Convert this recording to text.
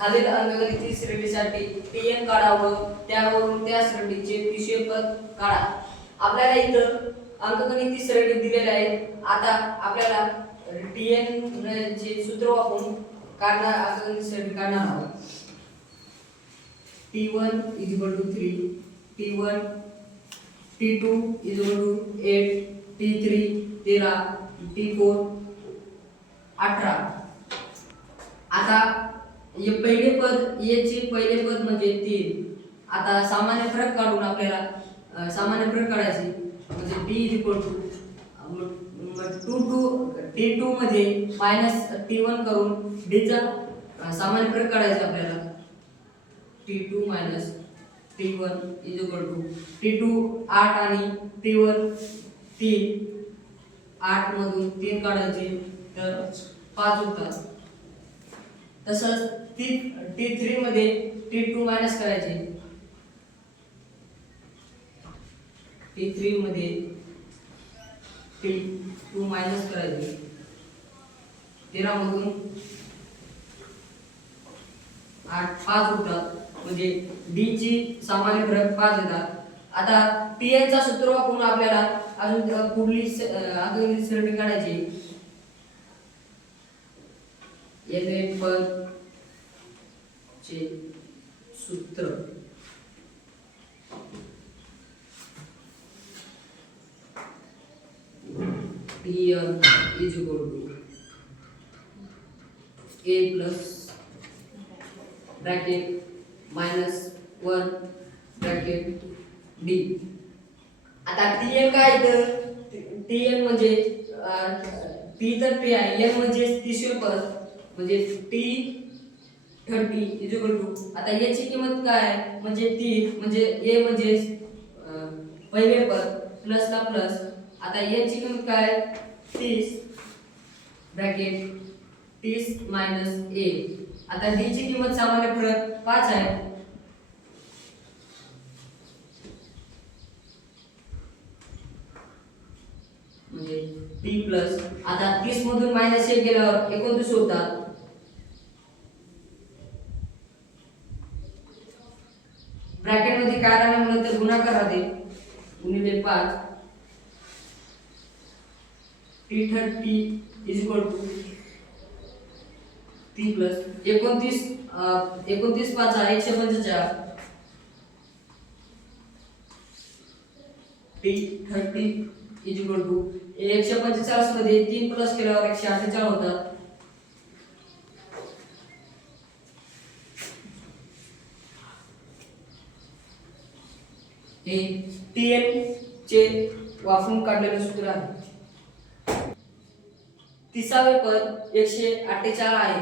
खालील अंकगणित श्रेणीसाठी Tn काढावं, त्यावरून त्या श्रेणीचे तिसरे पद काढा. आपल्याला इथं अंकगणित श्रेणी दिलेले आहेत. आता आपल्याला Tn चे सूत्र वापरून अंकगणित श्रेणी काढणार आहोत. T1 3, T1 T2 8, T3 13, T4 18. आता हे पहिले पद चे पहिले पद म्हणजे 3. आता सामान्य फरक काढून आपल्याला सामान्य फरक काढायचे म्हणजे D T2 मध्ये T1 करून D चा सामान्य फरक काढायचा आपल्याला. T2 T1 T2 8 आणि T1 3. 8 मधून 3 काढायचे तर 5 होतात. तसंच T3 मध्ये T2 मायनस करायचे. T3 मध्ये T2 मायनस करायचे. 13 मधून 8 5 होतात म्हणजे D ची सामान्य फरक 5 येतात. आता Tn चा सूत्र वापरून आपल्याला अजून पुढली अंकगणित श्रेणी काढायची. N पद चे सूत्र Tn A plus bracket -1 bracket D. आता Tn काय तर Tn म्हणजे T तर T आहे, N म्हणजे तिसरे पद म्हणजे T30 आता याची किंमत काय म्हणजे 3 म्हणजे A म्हणजे पहिले पद प्लस ला प्लस. आता याची किंमत काय 30 ब्रॅकेट 30 A. आता D ची किंमत सामान्य फरक 5 आहे. म्हणजे T प्लस आता 30 मधून -1 गेल्यावर 29 होतात. ब्रॅकेट मध्ये काय राहणार म्हणून तर गुणाकार राहते गुणिले 5. T30 T plus 29 5 145. T30 145 मध्ये 3 प्लस केल्यावर 148 होतात. हे Tn चे वापरून काढलेले सूत्र आहे. 30वे पद 148 आहे.